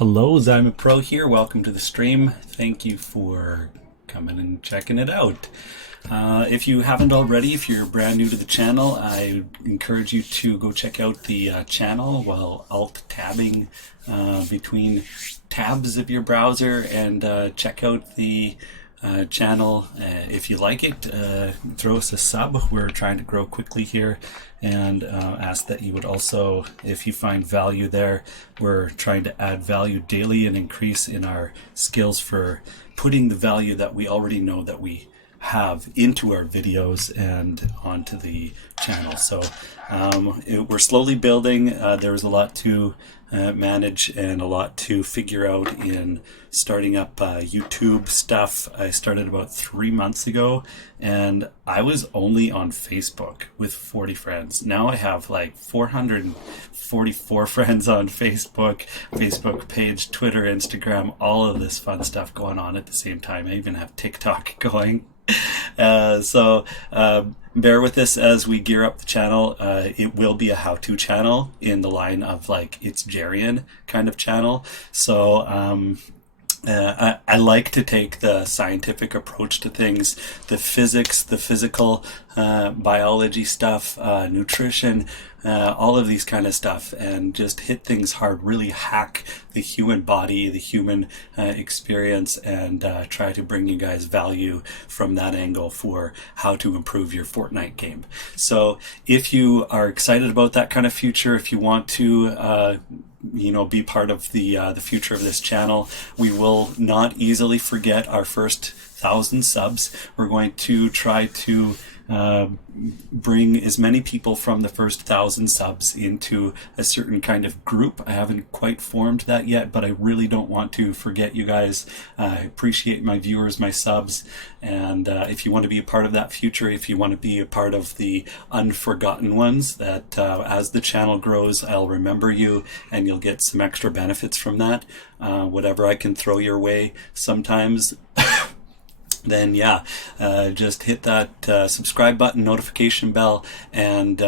Hello, ZymaPro here. Welcome to the stream. Thank you for coming and checking it out. If you haven't already, if you're brand new to the channel, I encourage you to go check out the channel while alt-tabbing between tabs of your browser and check out the channel. If you like it, throw us a sub. We're trying to grow quickly here, and ask that you would also, if you find value there, we're trying to add value daily and increase in our skills for putting the value that we already know that we have into our videos and onto the channel. So we're slowly building. There's a lot to manage and a lot to figure out in starting up YouTube stuff. I started about 3 months ago, and I was only on Facebook with 40 friends. Now I have like 444 friends on Facebook page, Twitter, Instagram, all of this fun stuff going on at the same time. I even have TikTok going. So bear with us as we gear up the channel. It will be a how-to channel in the line of like it's Jarian kind of channel. So I like to take the scientific approach to things, the physics, the physical biology stuff, nutrition, all of these kind of stuff, and just hit things hard, really hack the human body, the human experience, and try to bring you guys value from that angle for how to improve your Fortnite game. So if you are excited about that kind of future, if you want to be part of the future of this channel, we will not easily forget our first 1,000 subs. We're going to try to bring as many people from the first 1,000 subs into a certain kind of group. I haven't quite formed that yet, but I really don't want to forget you guys. I appreciate my viewers, my subs, and if you want to be a part of that future, if you want to be a part of the unforgotten ones, that as the channel grows, I'll remember you and you'll get some extra benefits from that. Whatever I can throw your way sometimes. Then yeah, just hit that subscribe button, notification bell, and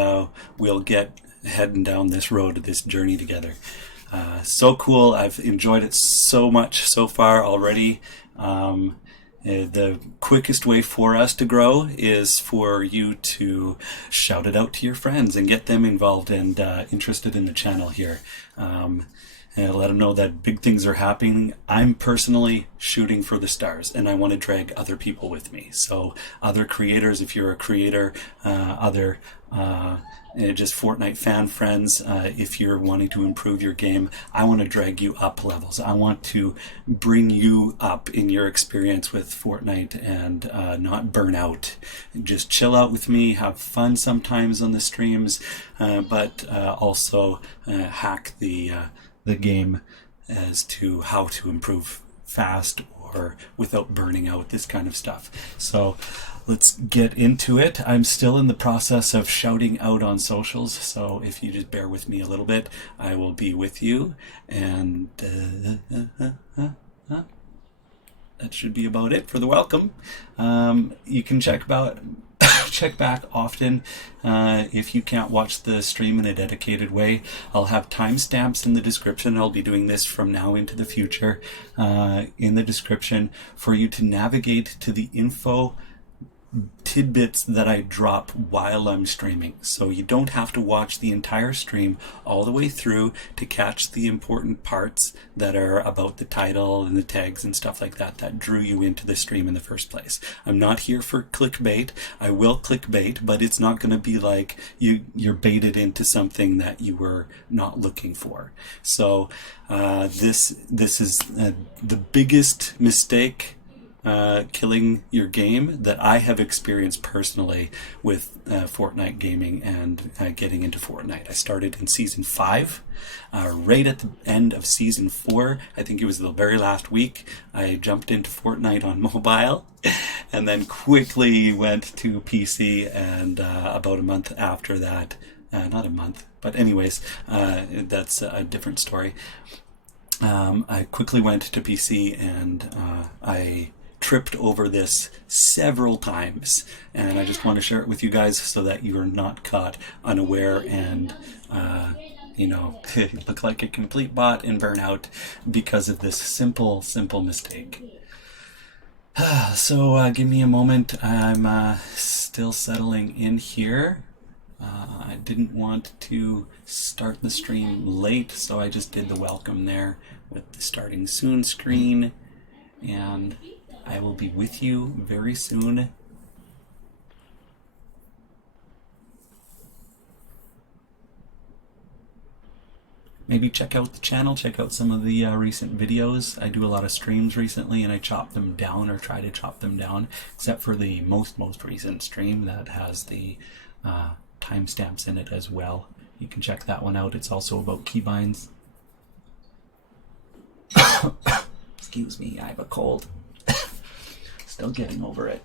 we'll get heading down this road, this journey together. So cool. I've enjoyed it so much so far already. The quickest way for us to grow is for you to shout it out to your friends and get them involved and interested in the channel here. And let them know that big things are happening. I'm personally shooting for the stars, and I want to drag other people with me. So other creators, if you're a creator, other just Fortnite fan friends, if you're wanting to improve your game, I want to drag you up levels. I want to bring you up in your experience with Fortnite and not burn out. Just chill out with me, have fun sometimes on the streams, but also hack the game as to how to improve fast or without burning out, this kind of stuff. So let's get into it. I'm still in the process of shouting out on socials, so if you just bear with me a little bit, I will be with you, and that should be about it for the welcome. You can check back often if you can't watch the stream in a dedicated way. I'll have timestamps in the description. I'll be doing this from now into the future in the description for you to navigate to the info tidbits that I drop while I'm streaming. So you don't have to watch the entire stream all the way through to catch the important parts that are about the title and the tags and stuff like that that drew you into the stream in the first place. I'm not here for clickbait. I will clickbait, but it's not going to be like you're baited into something that you were not looking for. So this is the biggest mistake killing your game that I have experienced personally with Fortnite gaming and getting into Fortnite. I started in season 5, right at the end of season 4. I think it was the very last week. I jumped into Fortnite on mobile and then quickly went to PC, and about a month after that, not a month, but anyways, that's a different story. I quickly went to PC, and I tripped over this several times, and I just want to share it with you guys so that you are not caught unaware and you know, look like a complete bot and burn out because of this simple mistake. So give me a moment. I'm still settling in here. I didn't want to start the stream late, so I just did the welcome there with the starting soon screen, and I will be with you very soon. Maybe check out the channel, check out some of the recent videos. I do a lot of streams recently and I chop them down, or try to chop them down, except for the most recent stream that has the timestamps in it as well. You can check that one out. It's also about keybinds. Excuse me, I have a cold. Still getting over it.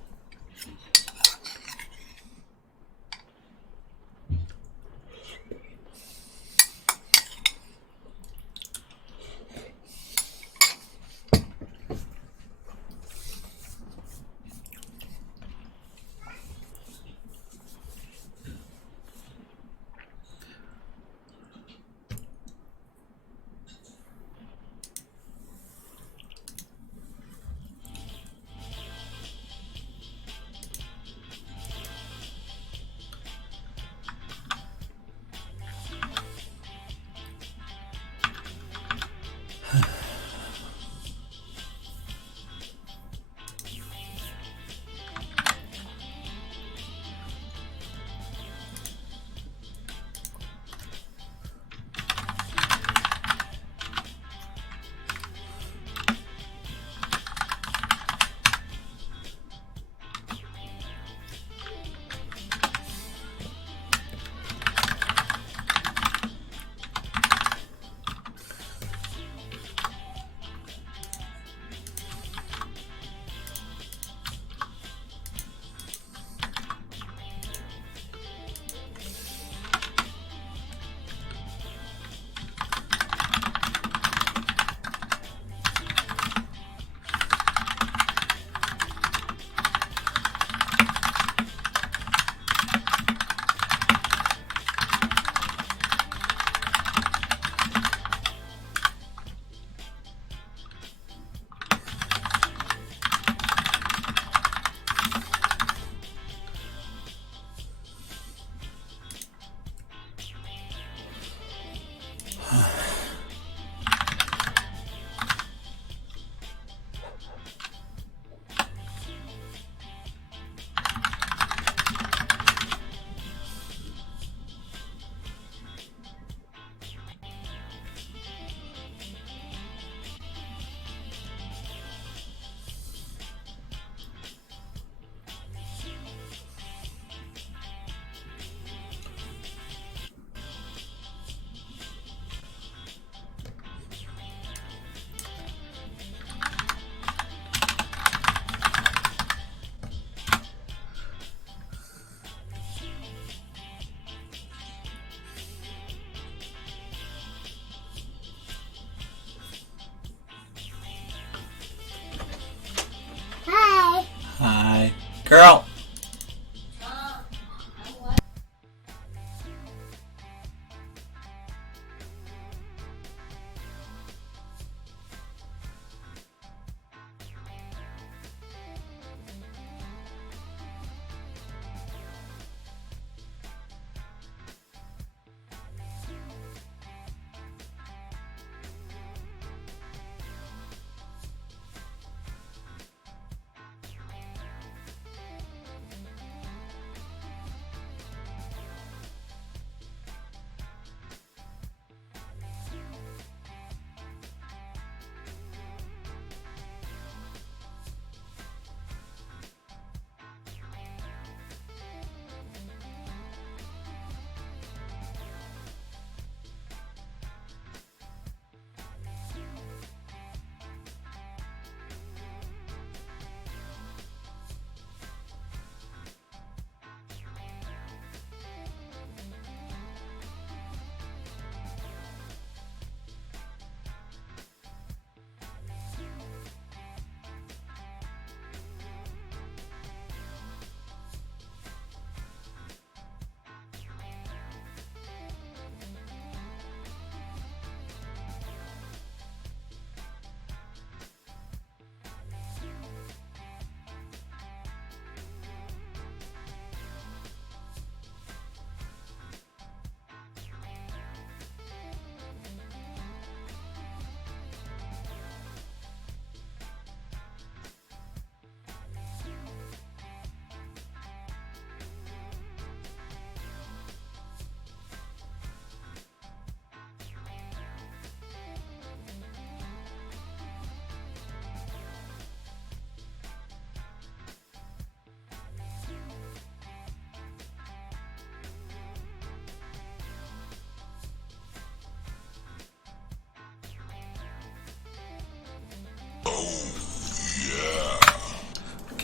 Hi. Girl!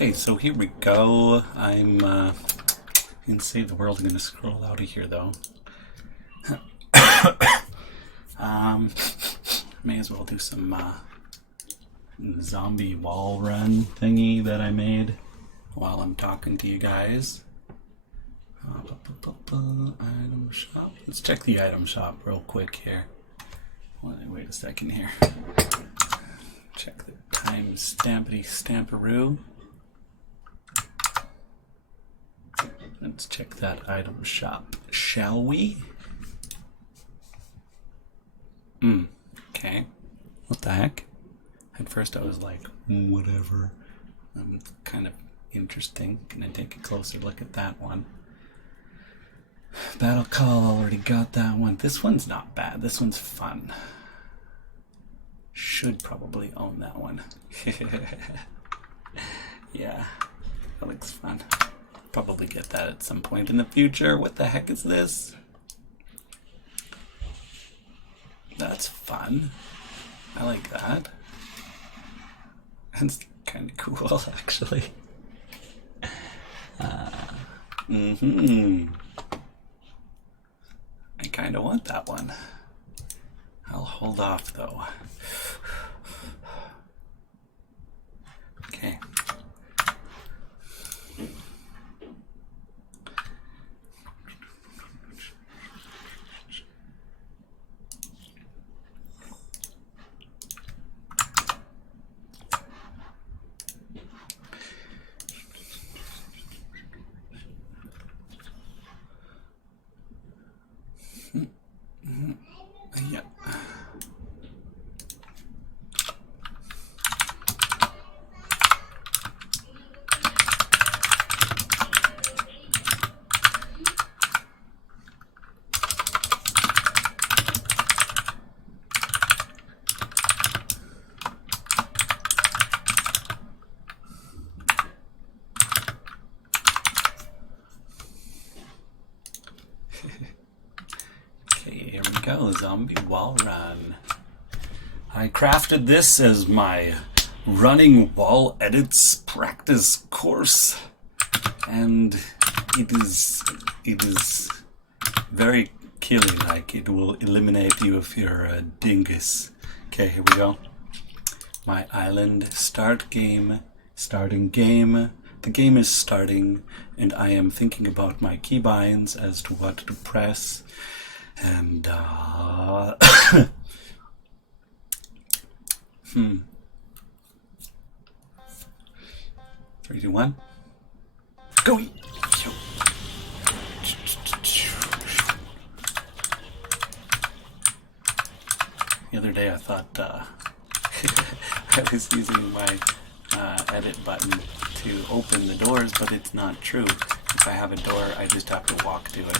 Okay, so here we go. I'm in Save the World. I'm going to scroll out of here though. May as well do some zombie wall run thingy that I made while I'm talking to you guys. Item shop. Let's check the item shop real quick here. Wait a second here. Check the time stampity stamperoo. Let's check that item shop, shall we? Okay. What the heck? At first I was like, whatever. Kind of interesting. Gonna take a closer look at that one. Battle Call, already got that one. This one's not bad. This one's fun. Should probably own that one. Yeah, that looks fun. Probably get that at some point in the future. What the heck is this? That's fun. I like that. That's kind of cool, actually. I kind of want that one. I'll hold off, though. Okay. Yeah. Here we go, zombie wall run. I crafted this as my running wall edits practice course, and it is very killing. Like, it will eliminate you if you're a dingus. Okay, here we go. My island starting game. The game is starting, and I am thinking about my keybinds as to what to press. And 3, 2, 1, go! The other day I thought I was using my edit button to open the doors, but it's not true. If I have a door, I just have to walk to it.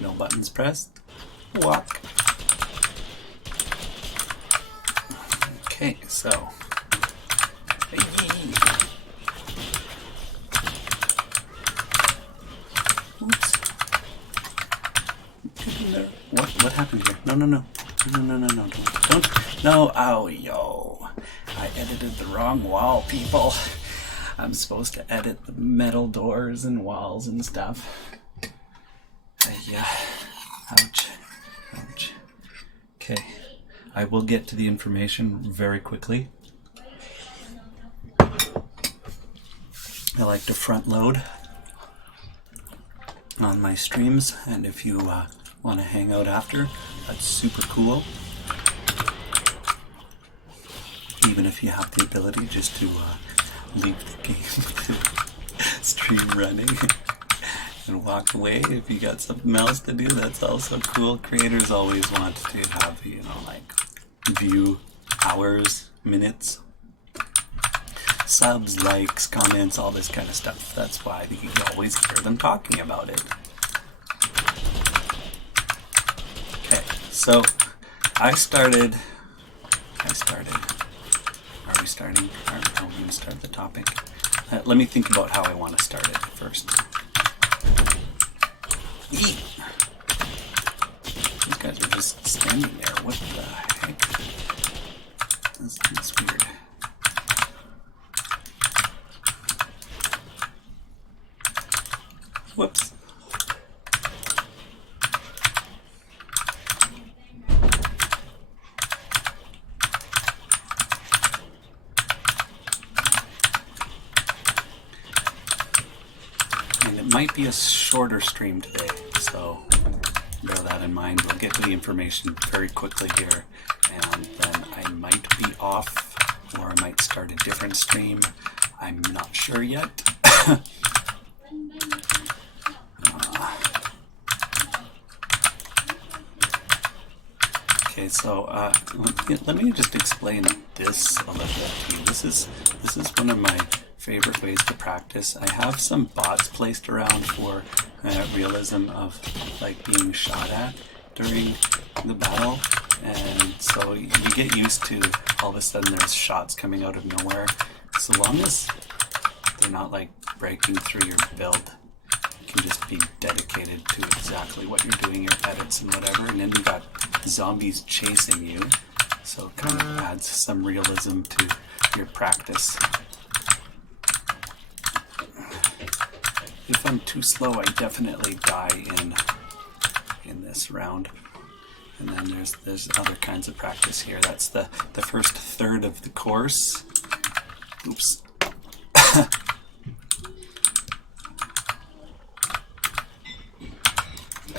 No buttons pressed. Walk. Okay, so. Oops. What happened here? No. Don't. No. Oh, yo. I edited the wrong wall, people. I'm supposed to edit the metal doors and walls and stuff. Yeah. Ouch. Okay. I will get to the information very quickly. I like to front load on my streams, and if you want to hang out after, that's super cool. Even if you have the ability just to leave the game stream running and walk away. If you got something else to do, that's also cool. Creators always want to have, like view hours, minutes, subs, likes, comments, all this kind of stuff. That's why you always hear them talking about it. Okay, so I started. Are we starting? Are we going to start the topic? Let me think about how I want to start it first. Eat. These guys are just standing there. What the heck? That's weird. might be a shorter stream today, so bear that in mind. We'll get to the information very quickly here, and then I might be off, or I might start a different stream. I'm not sure yet. Okay, so let me just explain this a little bit to you. This is one of my favorite ways to practice. I have some bots placed around for realism of like being shot at during the battle, and so you get used to all of a sudden there's shots coming out of nowhere. So long as they're not like breaking through your build, you can just be dedicated to exactly what you're doing, your edits and whatever. And then you got zombies chasing you, so it kind of adds some realism to your practice. If I'm too slow, I definitely die in this round. And then there's other kinds of practice here. That's the first third of the course. Oops.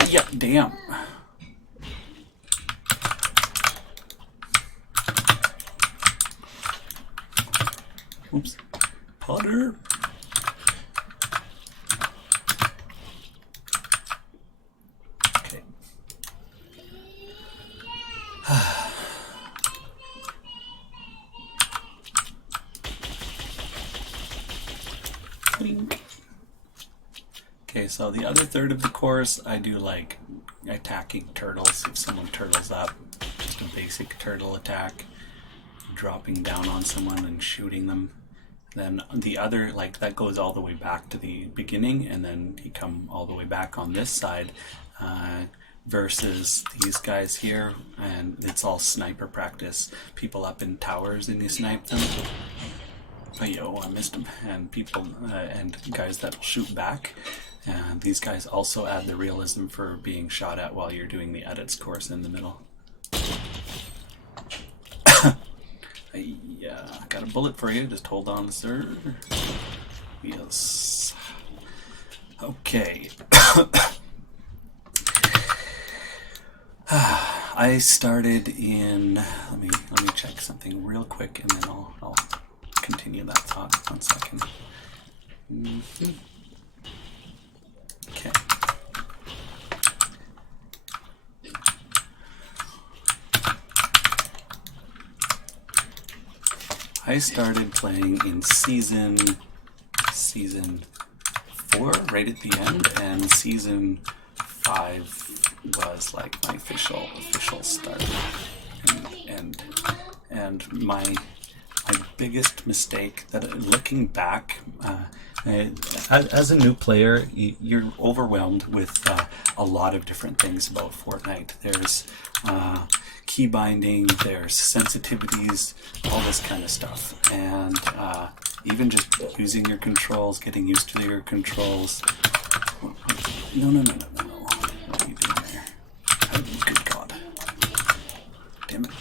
Yeah, damn. Oops. Putter. Okay. Okay, so the other third of the course, I do like attacking turtles. If someone turtles up, just a basic turtle attack, dropping down on someone and shooting them. Then the other, like, that goes all the way back to the beginning, and then you come all the way back on this side, versus these guys here, and it's all sniper practice. People up in towers and you snipe them. Oh, yo, I missed them. And people and guys that will shoot back. And these guys also add the realism for being shot at while you're doing the edits course in the middle. I got a bullet for you. Just hold on, sir. Yes. Okay. I started in. Let me check something real quick, and then I'll continue that thought. 1 second. Okay. I started playing in season 4, right at the end, and season 5 was like my official start. And my biggest mistake, that looking back, as a new player, you're overwhelmed with a lot of different things about Fortnite. There's key binding, there's sensitivities, all this kind of stuff, and even just using your controls, getting used to your controls. No. What are you doing there? Good God. Damn it.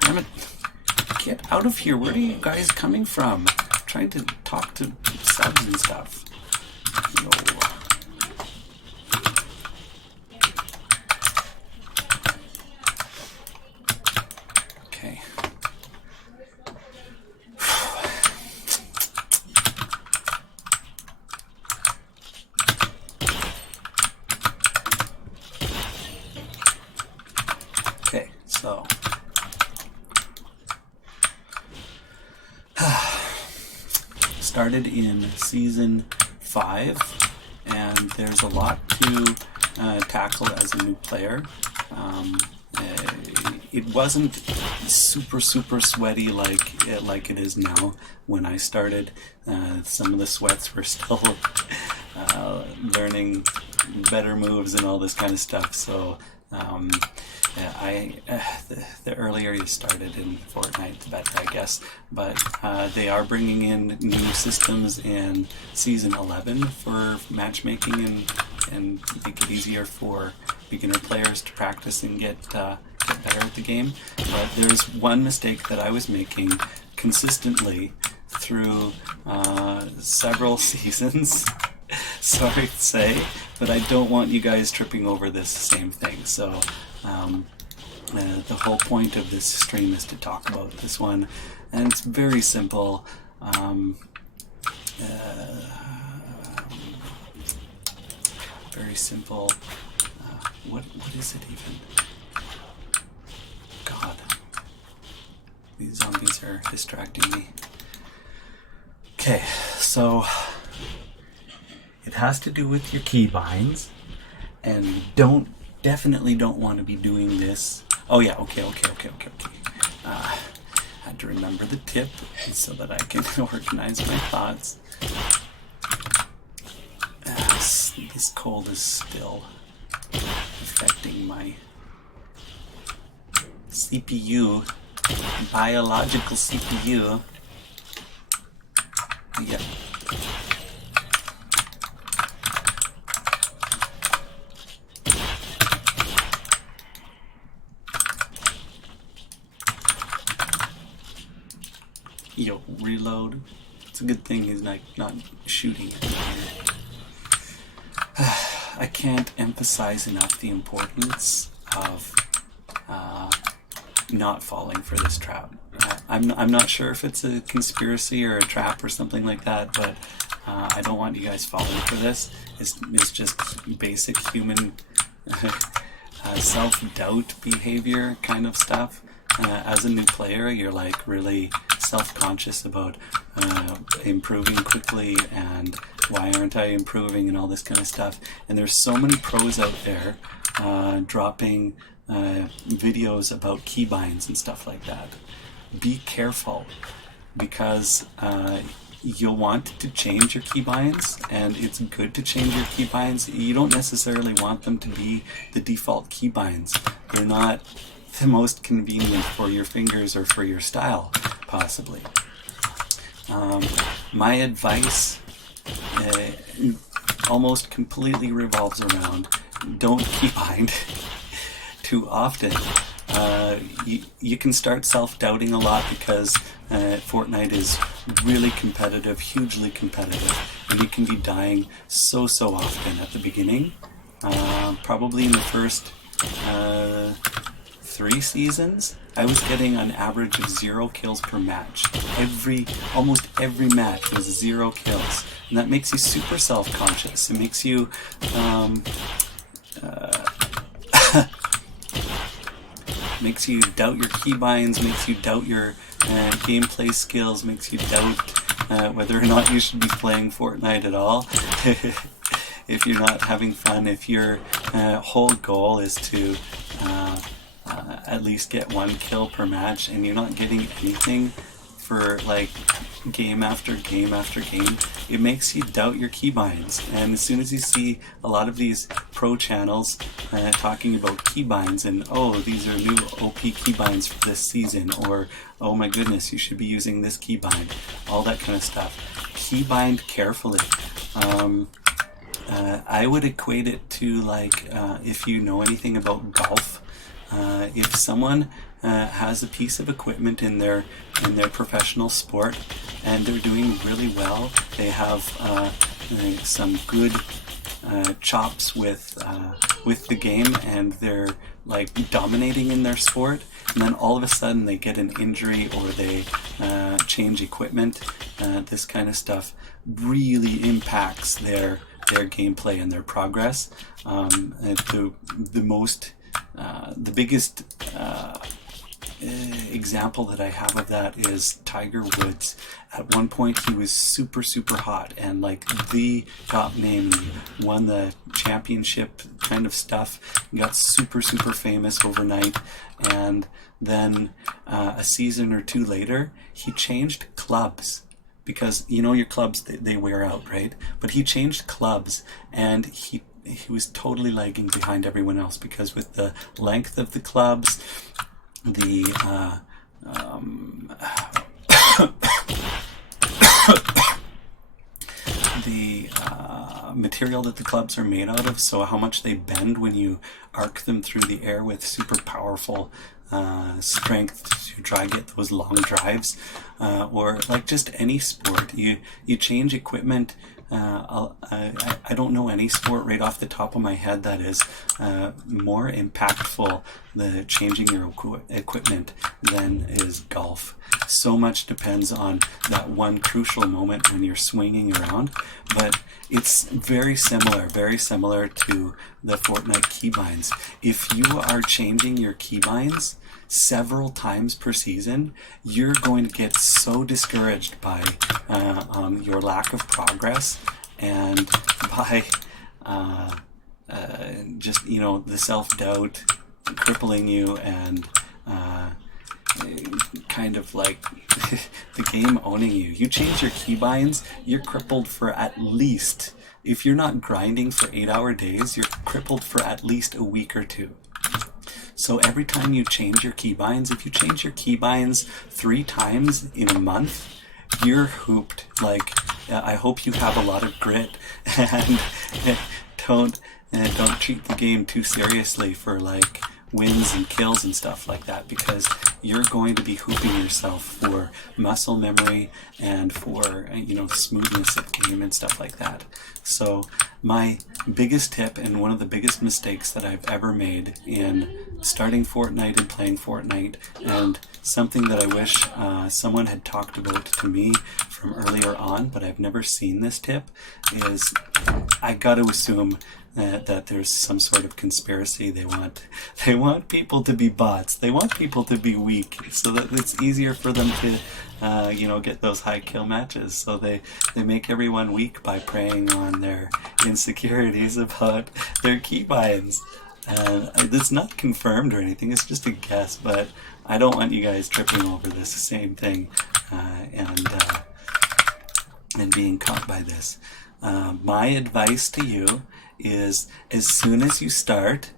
Damn it. Get out of here. Where are you guys coming from? I'm trying to talk to subs and stuff. No. Okay. Okay, so started in season 5, and there's a lot to tackle as a new player. It wasn't super sweaty like it is now. When I started, some of the sweats were still learning better moves and all this kind of stuff. So the earlier you started in Fortnite, the better, I guess. But they are bringing in new systems in Season 11 for matchmaking and make it easier for beginner players to practice and get better at the game. But there's one mistake that I was making consistently through several seasons. Sorry to say, but I don't want you guys tripping over this same thing. So the whole point of this stream is to talk about this one, and it's very simple. Very simple. What is it even? God, these zombies are distracting me. Okay, so it has to do with your keybinds, and definitely don't want to be doing this. Oh yeah, okay. I had to remember the tip so that I can organize my thoughts. This cold is still affecting my CPU, biological CPU. Yeah. Yo, reload. It's a good thing he's not shooting at me. I can't emphasize enough the importance of not falling for this trap. I'm not sure if it's a conspiracy or a trap or something like that, but I don't want you guys falling for this. It's just basic human self-doubt behavior kind of stuff. As a new player, you're like really self-conscious about improving quickly and why aren't I improving and all this kind of stuff. And there's so many pros out there dropping videos about keybinds and stuff like that. Be careful, because you'll want to change your keybinds, and it's good to change your keybinds. You don't necessarily want them to be the default keybinds. They're not the most convenient for your fingers or for your style, possibly. My advice almost completely revolves around don't keybind too often. You can start self-doubting a lot because Fortnite is really competitive, hugely competitive, and you can be dying so often at the beginning. Probably in the first 3 seasons, I was getting an average of 0 kills per match. Almost every match was 0 kills, and that makes you super self-conscious. It makes you makes you doubt your keybinds, makes you doubt your gameplay skills, makes you doubt whether or not you should be playing Fortnite at all. If you're not having fun, if your whole goal is to at least get 1 kill per match and you're not getting anything for like game after game after game, it makes you doubt your keybinds. And as soon as you see a lot of these pro channels talking about keybinds and, oh, these are new OP keybinds for this season, or oh my goodness, you should be using this keybind, all that kind of stuff, keybind carefully. I would equate it to like if you know anything about golf. If someone has a piece of equipment in their professional sport and they're doing really well, they have some good chops with the game, and they're like dominating in their sport, and then all of a sudden they get an injury or they change equipment, this kind of stuff really impacts their gameplay and their progress. The biggest example that I have of that is Tiger Woods. At one point he was super hot and like the top name. He won the championship kind of stuff, he got super famous overnight, and then a season or 2 later he changed clubs. Because you know your clubs, they wear out, right? But he changed clubs, and he was totally lagging behind everyone else, because with the length of the clubs, the the material that the clubs are made out of, so how much they bend when you arc them through the air with super powerful strength to try get those long drives, or like just any sport. You change equipment. I don't know any sport right off the top of my head that is more impactful, the changing your equipment, than is golf. So much depends on that one crucial moment when you're swinging around, but it's very similar to the Fortnite keybinds. If you are changing your keybinds several times per season, you're going to get so discouraged by your lack of progress and by just, you know, the self-doubt crippling you, and kind of like the game owning you. You change your keybinds, you're crippled for at least, if you're not grinding for 8-hour days, you're crippled for at least a week or two. So every time you change your keybinds, if you change your keybinds 3 times in a month, you're hooped. Like, I hope you have a lot of grit, and don't treat the game too seriously for like wins and kills and stuff like that, because you're going to be hooping yourself for muscle memory and for, you know, smoothness of game and stuff like that. So my biggest tip, and one of the biggest mistakes that I've ever made in starting Fortnite and playing Fortnite, and something that I wish someone had talked about to me from earlier on, but I've never seen this tip, is I got to assume that there's some sort of conspiracy. They want people to be bots. They want people to be weak, so that it's easier for them to, you know, get those high kill matches. So they make everyone weak by preying on their insecurities about their keybinds. It's not confirmed or anything. It's just a guess, but I don't want you guys tripping over this same thing and being caught by this. My advice to you is, as soon as you start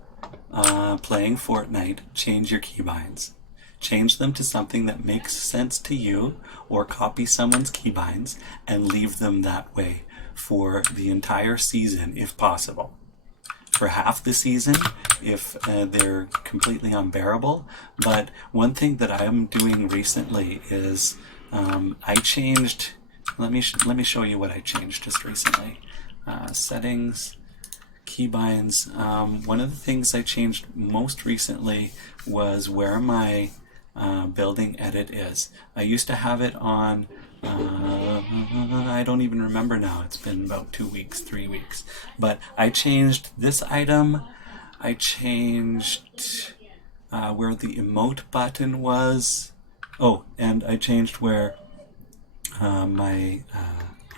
playing Fortnite, change your keybinds. Change them to something that makes sense to you, or copy someone's keybinds and leave them that way for the entire season if possible. For half the season if they're completely unbearable. But one thing that I'm doing recently is I changed, let me show you what I changed just recently. Settings, keybinds. One of the things I changed most recently was where my building edit is. I used to have it on, I don't even remember now. It's been about 2 weeks, 3 weeks. But I changed this item. I changed where the emote button was. Oh, and I changed where my,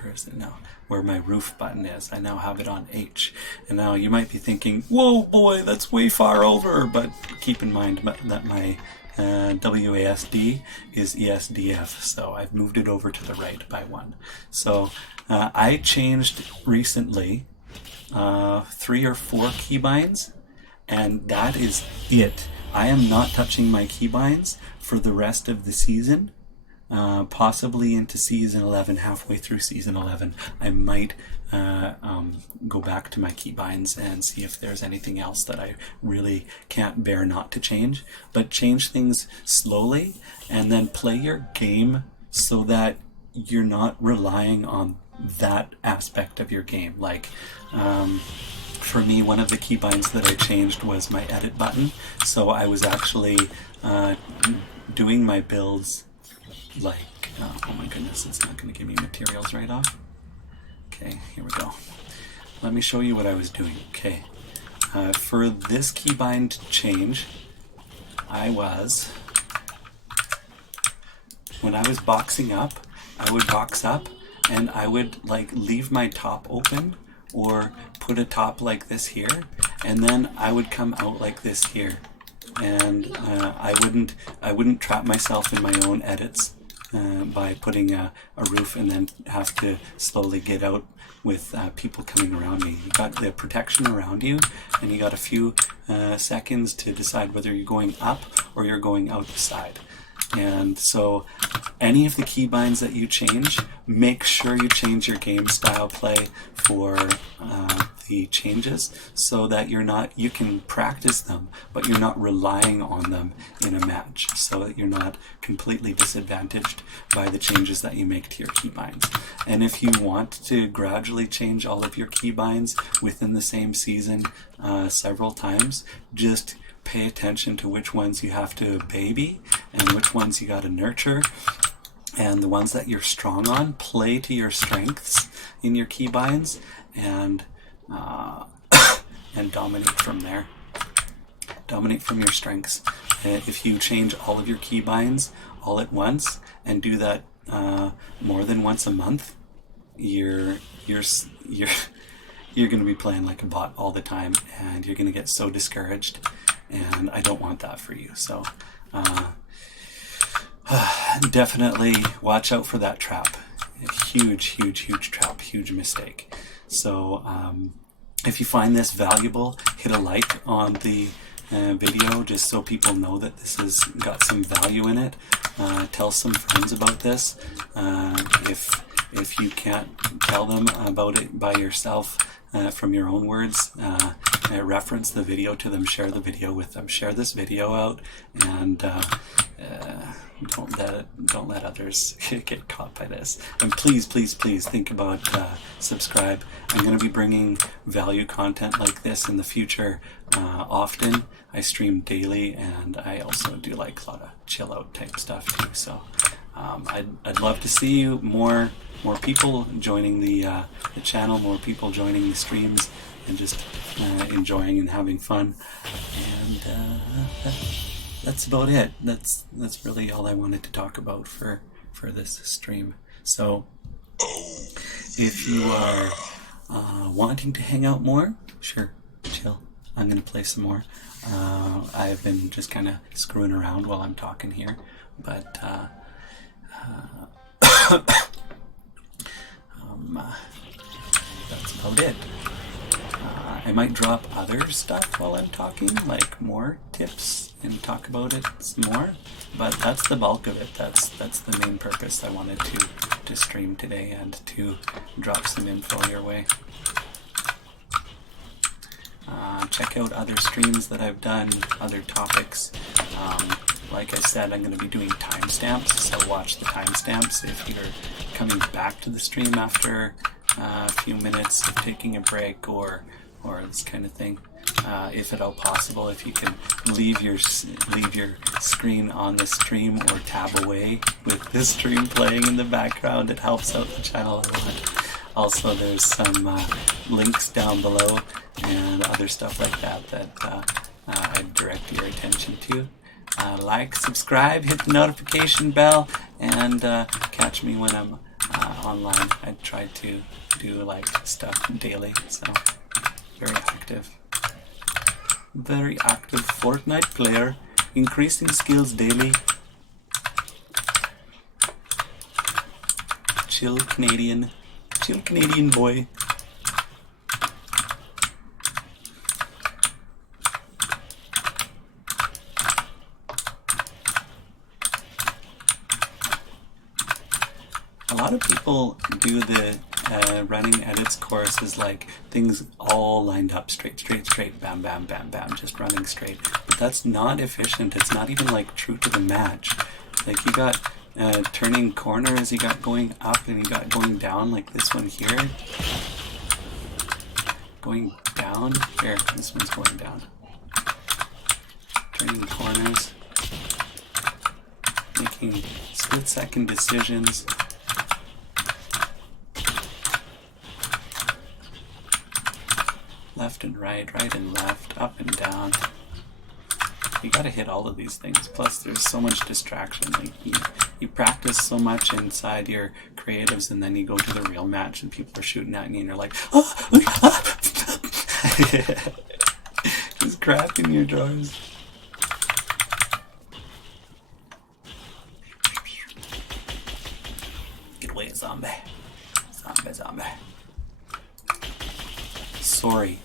where is it now? Where my roof button is. I now have it on H. And now you might be thinking, whoa boy, that's way far over, but keep in mind that my WASD is ESDF, so I've moved it over to the right by 1. So I changed recently 3 or 4 keybinds, and that is it. I am not touching my keybinds for the rest of the season. Possibly into season 11, halfway through season 11, I might go back to my keybinds and see if there's anything else that I really can't bear not to change. But change things slowly, and then play your game so that you're not relying on that aspect of your game. Like, for me, one of the keybinds that I changed was my edit button. So I was actually doing my builds like, oh my goodness, it's not going to give me materials right off. Okay, here we go. Let me show you what I was doing. Okay, for this keybind change, when I was boxing up, I would box up and I would like leave my top open, or put a top like this here, and then I would come out like this here. And I wouldn't trap myself in my own edits by putting a roof and then have to slowly get out with people coming around me. You got the protection around you, and you got a few seconds to decide whether you're going up or you're going out the side. And so any of the keybinds that you change, make sure you change your game style play for the changes, so that you can practice them, but you're not relying on them in a match, so that you're not completely disadvantaged by the changes that you make to your keybinds. And if you want to gradually change all of your keybinds within the same season several times, just pay attention to which ones you have to baby and which ones you got to nurture, and the ones that you're strong on, play to your strengths in your keybinds, and and dominate from there. Dominate from your strengths. If you change all of your keybinds all at once and do that more than once a month, you're going to be playing like a bot all the time, and you're going to get so discouraged, and I don't want that for you. So definitely watch out for that trap. A huge trap, huge mistake. So if you find this valuable, hit a like on the video, just so people know that this has got some value in it. Tell some friends about this. If you can't tell them about it by yourself, from your own words, reference the video to them, share the video with them, share this video out, and don't let others get caught by this. And please think about subscribe. I'm going to be bringing value content like this in the future often. I stream daily, and I also do like a lot of chill out type stuff too. So I'd love to see you more people joining the channel, more people joining the streams, and just enjoying and having fun. And that's about it. That's really all I wanted to talk about for this stream. So if you are wanting to hang out more, sure, chill. I'm going to play some more. I've been just kind of screwing around while I'm talking here, but that's about it. I might drop other stuff while I'm talking, like more tips, and talk about it some more, but that's the bulk of it. That's the main purpose I wanted to stream today, and to drop some info your way. Check out other streams that I've done, other topics. Like I said, I'm going to be doing timestamps, so watch the timestamps if you're coming back to the stream after a few minutes of taking a break or this kind of thing. If at all possible, if you can leave your screen on the stream or tab away with this stream playing in the background, it helps out the channel a lot. Also, there's some links down below and other stuff like that I'd direct your attention to. Like, subscribe, hit the notification bell, and catch me when I'm online. I try to do like stuff daily, so very active. Very active Fortnite player, increasing skills daily. Chill Canadian boy. A lot of people do the running edits course is like things all lined up straight, bam, bam, bam, bam, just running straight. But that's not efficient. It's not even like true to the match. Like you got turning corners, you got going up, and you got going down, like this one here. Going down. Here, this one's going down. Turning corners. Making split-second decisions. Left and right, right and left, up and down. You gotta hit all of these things. Plus, there's so much distraction. Like you practice so much inside your creatives, and then you go to the real match, and people are shooting at you, and you're like, oh, just crap in your drawers. Get away, zombie! Zombie! Sorry.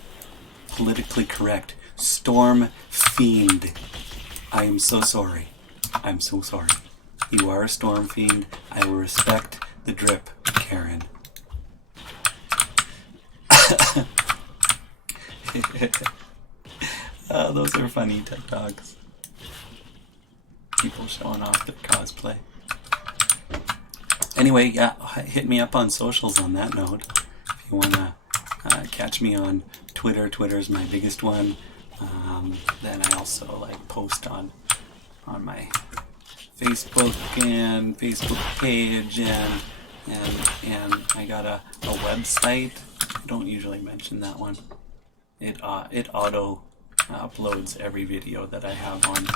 Politically correct. Storm Fiend. I am so sorry. I'm so sorry. You are a storm fiend. I will respect the drip, Karen. Oh, those are funny TikToks. People showing off their cosplay. Anyway, yeah, hit me up on socials on that note. If you want to catch me on Twitter. Twitter's my biggest one. Then I also like post on my Facebook and Facebook page, and I got a website. I don't usually mention that one. It auto uploads every video that I have on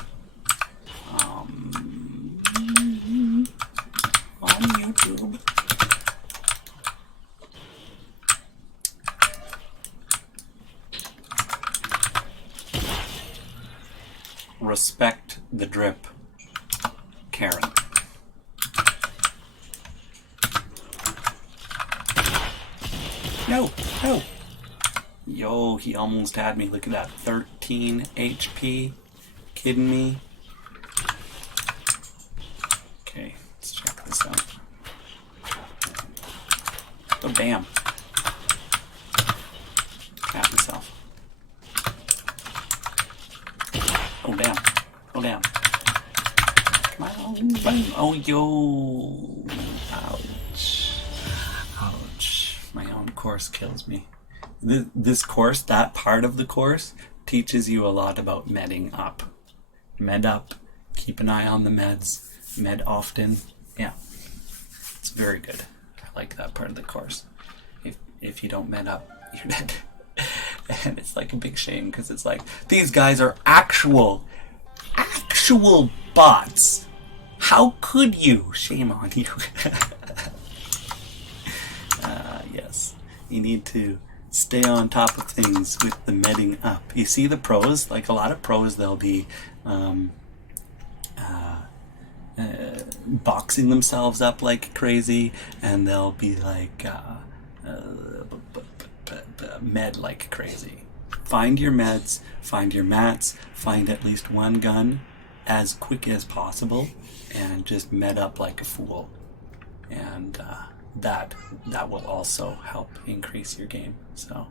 YouTube. Respect the drip, Karen. No, no. Yo, he almost had me. Look at that, 13 HP. Kidding me? Okay, let's check this out. Oh, damn. Got myself. Oh, damn. Oh, damn. Come on. Bang. Oh, yo. Ouch. Ouch. My own course kills me. This course, that part of the course, teaches you a lot about medding up. Med up. Keep an eye on the meds. Med often. Yeah. It's very good. I like that part of the course. If you don't med up, you're dead. And it's like a big shame because it's like, these guys are actual bots. How could you? Shame on you. Yes. You need to stay on top of things with the medding up. You see the pros? Like a lot of pros, they'll be boxing themselves up like crazy, and they'll be like med like crazy. Find your meds, find your mats, find at least one gun as quick as possible, and just med up like a fool. And that will also help increase your game. So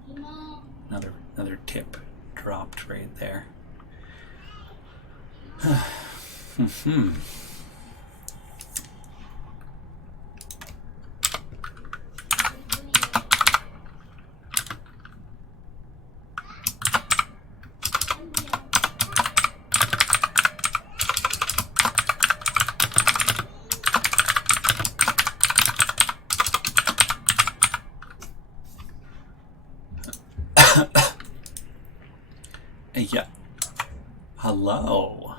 another tip dropped right there. Yeah. Hello.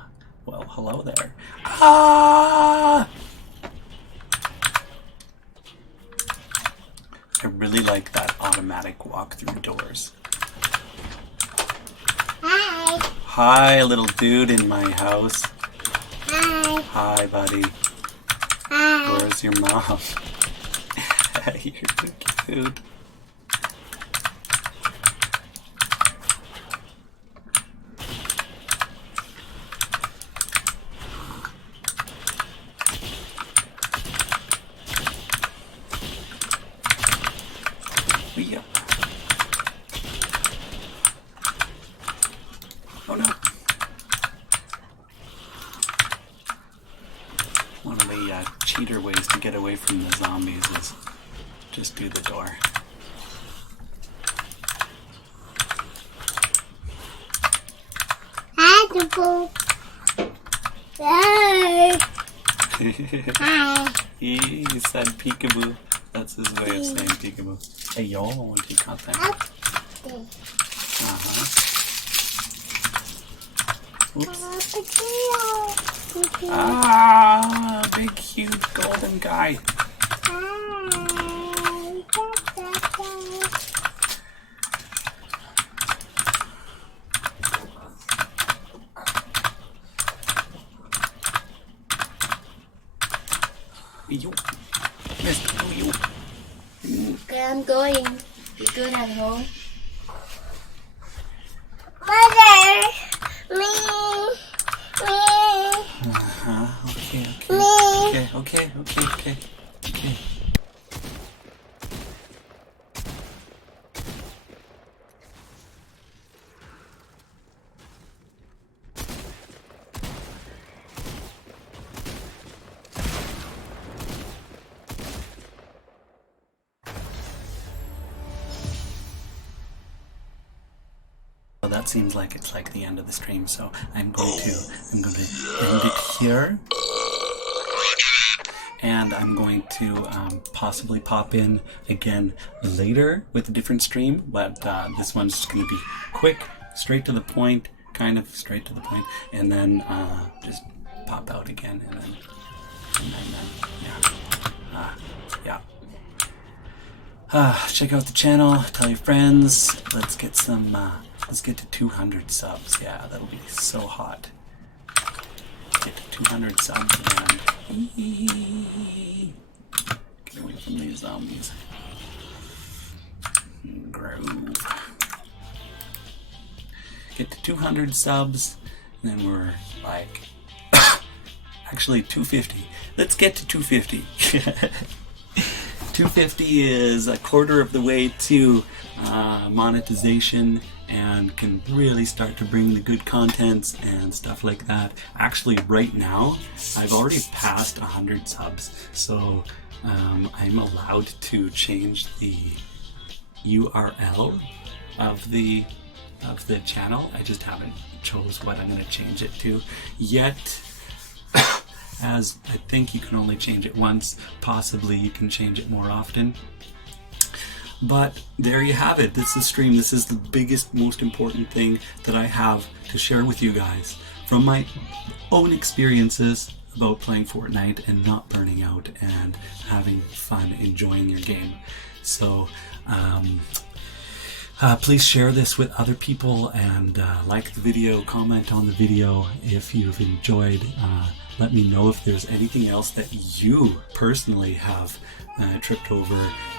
Well, hello there. Ah! I really like that automatic walk through doors. Hi. Hi, little dude in my house. Hi. Hi, buddy. Hi. Where's your mom? You're too cute. Yep. Oh no. One of the cheater ways to get away from the zombies is just do the door. Hi, Dubu. Hi. Hi. He said peekaboo. That's his way of saying peekaboo. Hey yo, you caught that? Oops. Ah, big huge golden guy. You, Mr. You. Okay, I'm going. You good at home? Mother! Me! Okay. Me! Okay. Well, that seems like it's like the end of the stream, so I'm going to end it here. And I'm going to possibly pop in again later with a different stream, but this one's just going to be quick, straight to the point, kind of straight to the point, and then just pop out again, and then check out the channel, tell your friends. Let's get some. Let's get to 200 subs. Yeah, that'll be so hot. Get to 200 subs and get away from these zombies. Grove. Get to 200 subs, and then we're like, actually 250. Let's get to 250. 250 is a quarter of the way to monetization, and can really start to bring the good contents and stuff like that. Actually, right now, I've already passed 100 subs, so I'm allowed to change the URL of the channel. I just haven't chose what I'm going to change it to yet. As I think you can only change it once, possibly you can change it more often. But there you have it. This is the stream. This is the biggest, most important thing that I have to share with you guys from my own experiences about playing Fortnite and not burning out and having fun, enjoying your game. So please share this with other people and like the video, comment on the video if you've enjoyed. Let me know if there's anything else that you personally have tripped over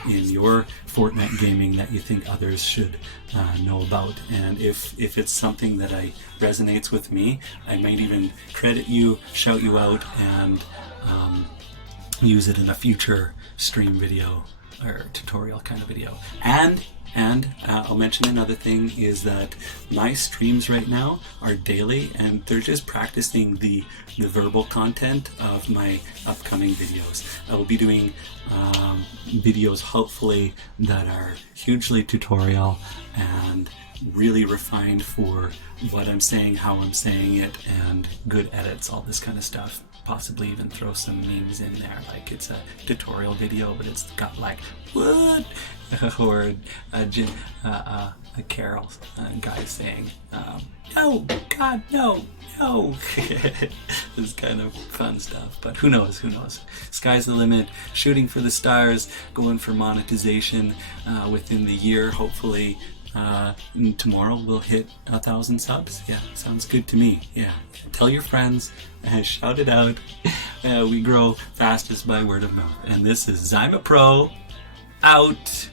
in your Fortnite gaming that you think others should know about. And if it's something that resonates with me, I might even credit you, shout you out, and use it in a future stream video or tutorial kind of video. And I'll mention another thing is that my streams right now are daily, and they're just practicing the verbal content of my upcoming videos. I will be doing videos hopefully that are hugely tutorial and really refined for what I'm saying, how I'm saying it, and good edits, all this kind of stuff. Possibly even throw some memes in there, like it's a tutorial video, but it's got like what, or a Carol guy saying, "No, God, no." This kind of fun stuff, but who knows? Sky's the limit. Shooting for the stars, going for monetization within the year, hopefully. Tomorrow we'll hit 1,000 subs. Yeah, sounds good to me. Yeah, tell your friends, shout it out. We grow fastest by word of mouth. And this is ZymaPro out.